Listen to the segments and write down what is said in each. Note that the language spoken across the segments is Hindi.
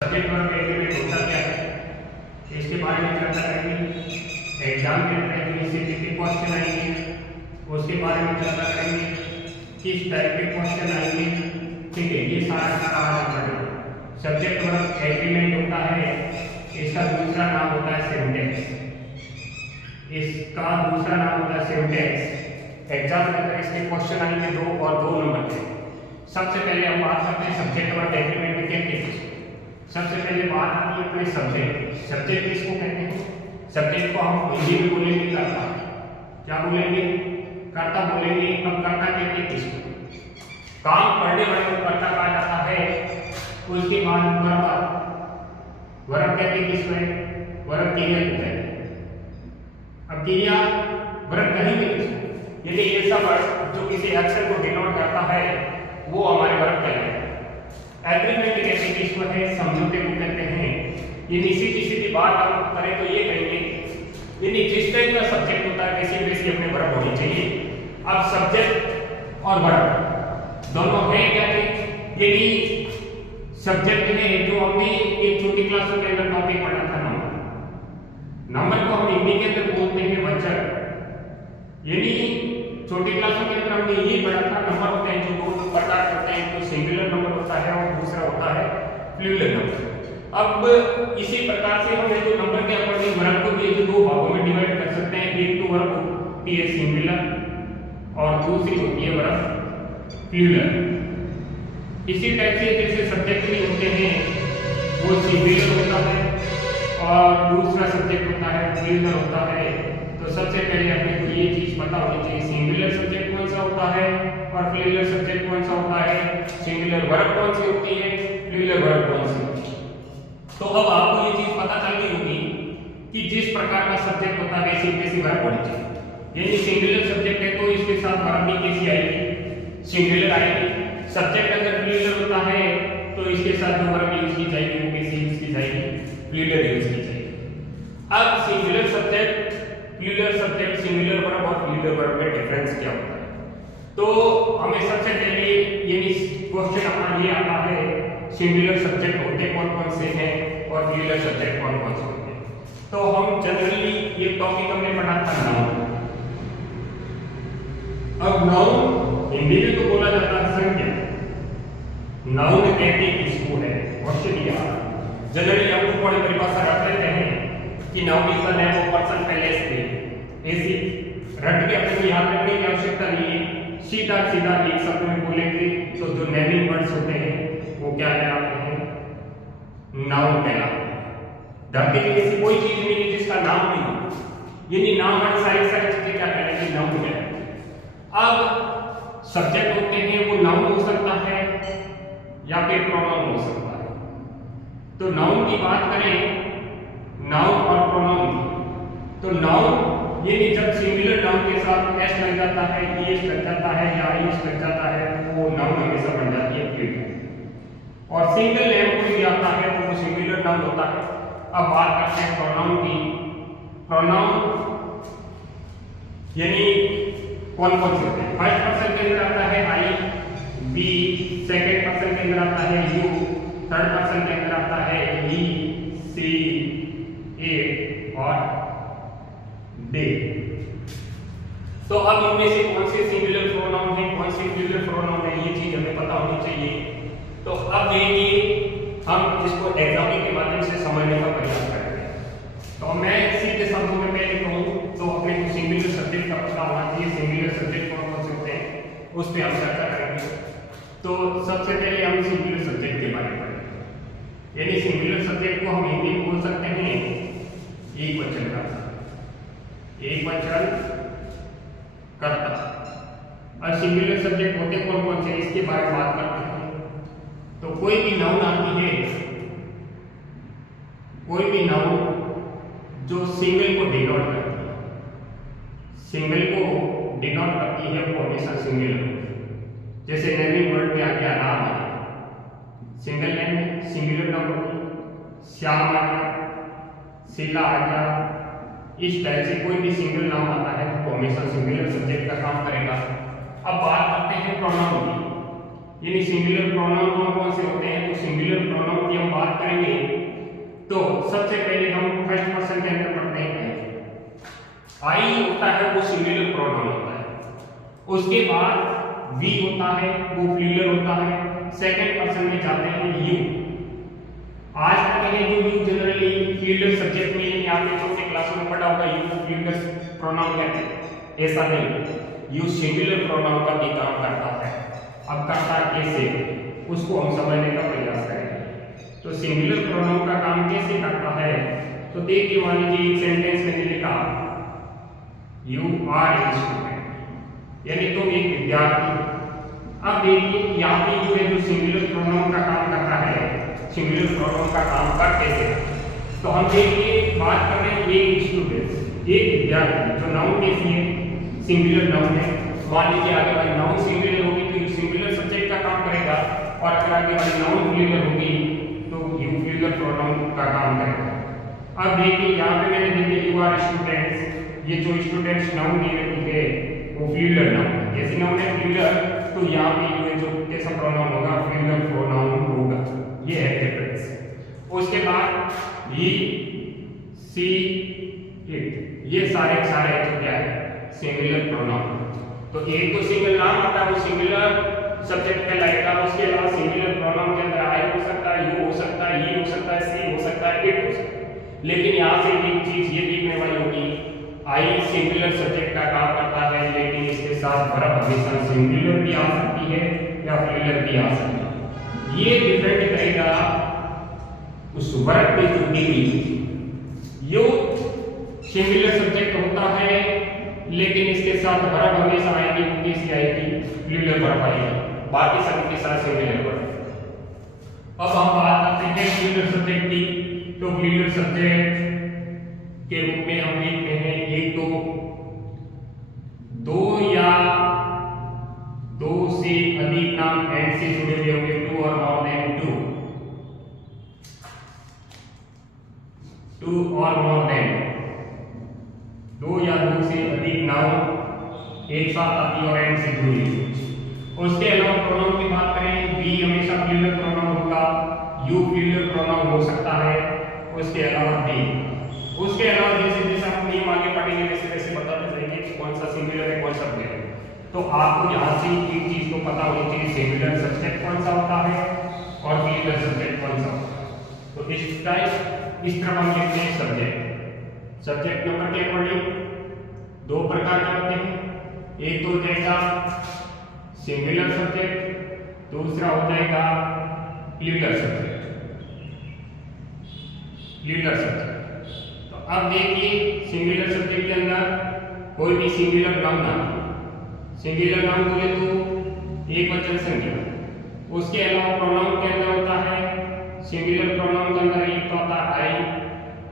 सब्जेक्ट वर्ब एग्रीमेंट होता क्या है इसके बारे में चर्चा करेंगे। एग्जाम के अंदर इससे कितने क्वेश्चन आएंगे उसके बारे में चर्चा करेंगे, किस टाइप के क्वेश्चन आएंगे। ठीक है, ये सारा आज पढ़ेंगे। सब्जेक्ट वर्ब एग्रीमेंट होता है, इसका दूसरा नाम होता है सिंटैक्स। इसका दूसरा नाम होता है सिंटैक्स। एग्जाम के अंदर इसके क्वेश्चन आएंगे 2 और 2 नंबर के। सबसे पहले हम बात करते हैं सब्जेक्ट वर्ब एग्रीमेंट के किस। सबसे पहले बात आती है अपने सब्जेक्ट। सब्जेक्ट किसको कहते हैं? सब्जेक्ट को हम हिंदी में बोलेंगे कर्ता। क्या बोलेंगे? कर्ता बोलेंगे। अब कर्ता कहते हैं किसको? काम करने वाले को कर्ता कहा जाता है। उसके बाद वर्ब। वर्ब कहते हैं किसको? वर्ब क्रिया को कहते हैं। अब क्रिया वर्ब कहेंगे किसको? यदि ऐसा वर्ब जो किसी एक्शन को डिनोट करता है वो हमारे वर्ब कहलाएगा। एग्रीमेंट कहते हैं किसको है? समझौते को कहते हैं। ये किसी की बात हम करें तो ये कहेंगे यानी जिस टाइप का सब्जेक्ट होता है वैसे वैसे अपने वर्ब होनी चाहिए। अब सब्जेक्ट और वर्ब दोनों है क्या चीज? यदि सब्जेक्ट है जो हमने एक छोटी क्लास के अंदर टॉपिक पढ़ा था नंबर। नंबर को हम हिंदी के अंदर बोलते हैं वचन। यानी छोटी क्लासों के अंदर हमने ये पढ़ा था नंबर होते हैं जो 2 प्रकार होते हैं, तो सिंगुलर नंबर होता है और दूसरा होता है प्लूरल नंबर। अब इसी प्रकार से हम जो नंबर के अकॉर्डिंग वर्ब को भी 2 भागों में डिवाइड कर सकते हैं। एक तो वर्ब होती है सिंगुलर और दूसरी होती है वर्ब प्लूरल। इसी टाइप से जैसे सब्जेक्ट भी होते हैं वो सिंगुलर होता है और दूसरा सब्जेक्ट होता है प्लूरल होता है। तो सबसे पहले अपने को ये चीज पता होनी चाहिए, सिंगुलर सब्जेक्ट कौन सा होता है और प्लूरल सब्जेक्ट कौन सा होता है। सिंगुलर वर्ब कौन सी होती है, प्लूरल वर्ब कौन सी होती है। तो अब आपको ये चीज पता चल गई होगी कि जिस प्रकार का सब्जेक्ट होता है वैसी वैसी वर्ब होनी चाहिए। यानी सिंगुलर सब्जेक्ट है तो इसके साथ वर्ब भी कैसी आएगी? सिंगुलर आएगी। सब्जेक्ट अगर प्लूरल होता है तो इसके साथ जो वर्ब यूज की जाएगी वो कैसी यूज की जाएगी? प्लूरल यूज की जाएगी। अब singular subject, plural subject, singular verb और प्लूरल वर्ब में डिफरेंस क्या होता है? तो हमें सबसे पहले ये क्वेश्चन हमारा ये आता है सिंगुलर सब्जेक्ट होते कौन-कौन से हैं और प्लूरल सब्जेक्ट कौन-कौन से होते हैं। तो हम जनरली ये टॉपिक हमने पढ़ा था नाउन। अब नाउन हिंदी में तो बोला जाता है संज्ञा। नाउन कहते किसको है? क्वेश्चन ये आता है। जनरली हम लोग बड़ी परिभाषा रख लेते हैं कि noun is the name of person place thing. ऐसी रट के अपने को याद रखने की आवश्यकता नहीं है। सीधा सीधा एक शब्द में बोलेंगे तो जो नेमिंग वर्ड्स होते हैं वो क्या कहलाते हैं? नाउन कहलाते हैं। धरती में ऐसी कोई चीज नहीं है जिसका नाम नहीं हो, यानी नाम है सारी चीजें क्या कहलाएंगी? नाउन कहलाएंगी। अब सब्जेक्ट होते हैं वो नाउन हो सकता है या फिर प्रोनाउन हो सकता है। तो नाउन की बात करें, नाउन और प्रोनाउन की, तो नाउन ये जब सिंगुलर नाउन के साथ एस लग जाता है, ईएस लग जाता है या ईएस लग जाता है तो वो नाउन हमेशा बन जाती है प्लूरल। और सिंगल नेम कोई भी आता है तो वो सिंगुलर नाउन होता है। अब बात करते हैं प्रोनाउन की। प्रोनाउन यानी कौन-कौन से होते हैं? फर्स्ट पर्सन के अंदर आता है आई, बी, सेकंड पर्सन के अंदर आता है यू, थर्ड पर्सन के अंदर आता है ही, सी, इट और दे। तो अब इनमें से कौन से सिंगुलर प्रोनाउन है, कौन से प्लूरल प्रोनाउन है, ये चीज हमें पता होनी चाहिए। तो अब देखिए हम इसको एग्जाम्पल के माध्यम से समझने का प्रयास करेंगे। तो मैं सीधे शब्दों में पहले कहूँ तो अपने को सिंगुलर सब्जेक्ट का पता होना चाहिए। सिंगुलर सब्जेक्ट कौन कौन से होते हैं उस पर हम चर्चा करेंगे। तो सबसे पहले हम सिंगुलर सब्जेक्ट के बारे में पढ़ेंगे। यानी सिंगुलर सब्जेक्ट को हम हिंदी में बोल सकते हैं एक वचन का, एक वचन कर्ता। और सिंगुलर सब्जेक्ट होते कौन कौन से इसके बारे में बात करते हैं। तो कोई भी नाउन आती है, कोई भी नाउन जो सिंगल को डिनोट करती है, सिंगल को डिनोट करती है वो हमेशा सिंगल होती है। जैसे नेमिंग वर्ड में आ गया नाम है, सिंगल नेम सिंगुलर नाउन होती है। श्याम आ गया, शीला आ गया, इस टाइप से कोई भी सिंगल नाम आता है तो हमेशा सिंगुलर सब्जेक्ट का काम करेगा। अब बात करते हैं प्रोनाउन की। यानी सिंगुलर प्रोनाउन कौन कौन से होते हैं? तो सिंगुलर प्रोनाउन की हम बात करेंगे तो सबसे पहले हम फर्स्ट पर्सन के अंदर पढ़ते हैं आई होता है वो सिंगुलर प्रोनाउन होता है। उसके बाद वी होता है वो प्लूरल होता है। सेकंड पर्सन में जाते हैं यू। आज तक ये जो यू जनरली प्लूरल सब्जेक्ट में आपने छोटे क्लास में पढ़ा होगा यू को प्लूरल प्रोनाउन कहते हैं, ऐसा नहीं, यू सिंगुलर प्रोनाउन का भी काम करता है। अब करता है कैसे, उसको हम समझने का प्रयास करेंगे। तो सिंगुलर प्रोनाउन का काम कैसे करता है? तो देखिए मान लीजिए एक सेंटेंस में लिखा यू आर ए स्टूडेंट, यानी तुम एक विद्यार्थी। अब देखिए यहाँ पे यू है जो सिंगुलर प्रोनाउन का काम करता है, सिंगुलर प्रोनाउन का काम कर कैसे? तो हम देखिए बात कर रहे हैं एक स्टूडेंट, एक विद्यार्थी, जो नाउन कैसी है? सिंगुलर नाउन है। मान लीजिए आगे वाली नाउन सिंगुलर होगी तो यू सिंगुलर सब्जेक्ट का काम करेगा, और अगर आगे वाली नाउन प्लूरल होगी तो यू प्लूरल प्रोनाउन का काम करेगा। अब देखिए यहाँ पे मैंने देखिए यू आर स्टूडेंट्स, ये जो स्टूडेंट्स नाउन दी रहती है वो प्लूरल नाउन है। जैसे नाउन है प्लूरल तो यहाँ पे यू जो कैसा प्रोनाउन होगा? प्लूरल प्रोनाउन होगा। ये है डिफरेंस। उसके बाद ही सी इट, ये सारे तो क्या है? Singular pronoun. तो एक तो सिंगल नाम आता है वो सिंगुलर सब्जेक्ट कहलाएगा। उसके अलावा सिंगुलर प्रोनाउन के अंदर आई हो सकता है, यू हो सकता है, ही हो सकता है, सी हो सकता है, इट हो सकता है। लेकिन यहाँ से एक चीज ये देखने वाली होगी, आई सिंगुलर सब्जेक्ट का काम करता है, लेकिन इसके साथ वर्ब हमेशा सिंगुलर भी आ सकती है या प्लूरल भी आ सकती है। ये डिपेंड करेगा उस वर्ब पे जो डिग्री। यू सिंगुलर सब्जेक्ट होता है लेकिन इसके साथ वर्ब हमेशा आएगी, वो कैसी आएगी? प्लूरल वर्ब आएगी, बाकी सब के साथ सिंगुलर वर्ब। अब हम बात करते हैं प्लूरल सब्जेक्ट की। तो प्लूरल सब्जेक्ट के रूप में हम देखते हैं एक तो दो या दो से अधिक नाम एंड से जुड़े हुए होंगे, टू और मोर देन टू, टू और मोर देन, दो या दो से अधिक नाउन एक साथ आती और एंड से जुड़ी। उसके अलावा प्रोनाउन की बात करें, वी हमेशा प्लूरल प्रोनाउन होगा, यू प्लूरल प्रोनाउन हो सकता है। उसके अलावा दे, उसके अलावा जैसे जैसे हम नियम आगे पढ़ेंगे वैसे वैसे बताते जाएंगे कौन सा सिंगुलर है कौन सा प्लूरल है। तो आपको यहाँ से एक चीज तो पता होनी चाहिए, सिंगुलर सब्जेक्ट कौन सा होता है और प्लूरल सब्जेक्ट कौन सा होता है। तो इस तरह हम लिखते हैं सब्जेक्ट। सब्जेक्ट नंबर के अकॉर्डिंग दो प्रकार के होते हैं, एक तो हो जाएगा सिंगुलर सब्जेक्ट, दूसरा हो जाएगा प्लूरल सब्जेक्ट। प्लूरल सब्जेक्ट, तो अब देखिए सिंगुलर सब्जेक्ट के अंदर कोई भी सिंगुलर नाउन आती है, सिंगुलर नाउन बोले तो एक वचन संख्या। उसके अलावा प्रोनाउन के अंदर होता है, सिंगुलर प्रोनाउन के अंदर एक तो होता है आई,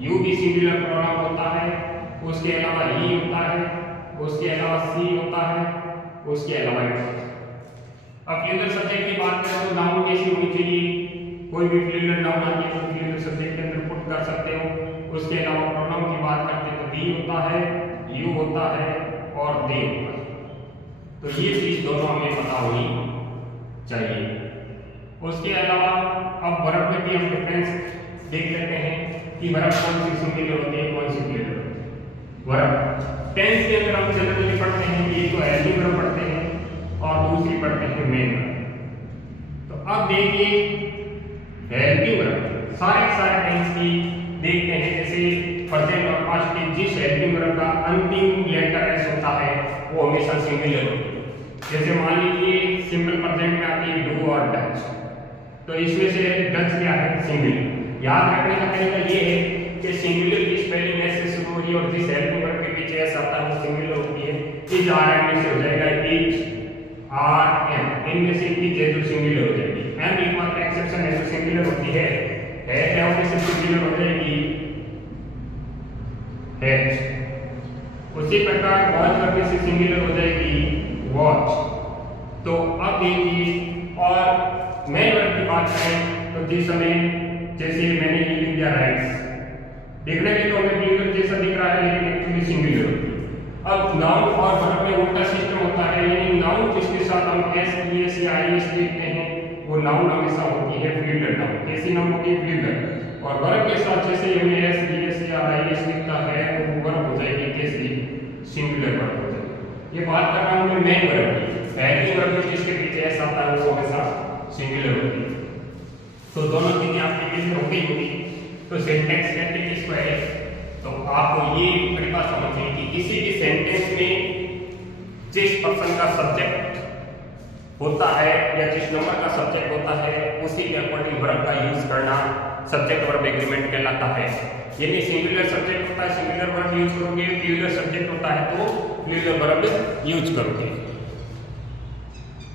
यू भी सिंगुलर प्रोनाउन होता है। उसके अलावा ही होता है, उसके अलावा सी होता है, उसके अलावा इट होता है। अब प्लूरल सब्जेक्ट की बात करें तो नाउन कैसी होनी चाहिए? कोई भी प्लूरल नाउन आती है तो प्लूरल सब्जेक्ट के अंदर पुट कर सकते हो। उसके अलावा प्रोनाउन की बात करते हैं तो वी होता है, यू होता है और दे होता है। तो ये चीज दोनों हमें पता होनी चाहिए। उसके अलावा अब वर्ब में भी हम डिफरेंस देख लेते हैं कि वर्ब कौन सी सिंगुलर होती है कौन सी प्लूरल होती है। वर्ब टेंस के अंदर हम जनरली पढ़ते हैं, एक तो हेल्पिंग वर्ब पढ़ते हैं और दूसरी पढ़ते हैं मेन वर्ब। तो अब देखिए हेल्पिंग वर्ब सारे टेंस की देखते हैं, जैसे प्रेजेंट और पास्ट के जिस हेल्पिंग वर्ब का अंतिम लेटर एस होता है वो हमेशा सिंगुलर होती है। जैसे मान लीजिए सिंपल प्रेजेंट में आती है डू और डच, तो इसमें से डच क्या है? सिंगुलर। याद रखने का तरीका ये है कि सिंगुलर की स्पेलिंग एस से शुरू होगी और जिस हेल्पिंग वर्ब के पीछे एस आता है वो सिंगुलर होती है। इज आर एम में से हो जाएगा इज आर एम, इनमें से इज है जो सिंगुलर हो जाएगी। एम एकमात्र एक्सेप्शन है जो सिंगुलर होती है से सिंगुलर हो जाएगी एच। उसी प्रकार वॉच करने से सिंगुलर हो जाएगी वॉच। तो अब देखिए और मेन वर्ब की बात करें तो जिस समय जैसे मैंने ये लिख दिया राइट्स, देखने में तो हमें प्लूरल जैसा दिख रहा है लेकिन एक्चुअली सिंगुलर होती है। अब नाउन और वर्ब में उल्टा सिस्टम होता है, यानी नाउन जिसके साथ हम एस ई एस या आई एस लिखते हैं वो नाउन हमेशा होती है फ्लूइड नाउन। कैसी नाउन होती है? फ्लूइड। और वर्ब के साथ जैसे हमें एस डी एस या आई एस लिखता है तो वो वर्ब हो जाएगी कैसी? सिंगुलर वर्ब हो जाएगी। ये बात कर रहा हूँ मैं मेन वर्ब की। पहली वर्ब जो जिसके पीछे एस आता है वो हमेशा सिंगुलर होती है। तो दोनों चीजें आपकी क्लियर हो गई होगी। तो सेंटेंस कहते हैं किसको है? तो आपको ये बड़ी बात समझनी है कि किसी भी सेंटेंस में जिस पर्सन का सब्जेक्ट होता है या जिस नंबर का सब्जेक्ट होता है उसी के अकॉर्डिंग वर्ब का यूज करना सब्जेक्ट वर्ब एग्रीमेंट कहलाता है। यानी सिंगुलर सब्जेक्ट होता है सिंगुलर वर्ब यूज करोगे, प्लूरल सब्जेक्ट होता है तो प्लूरल वर्ब यूज करोगे।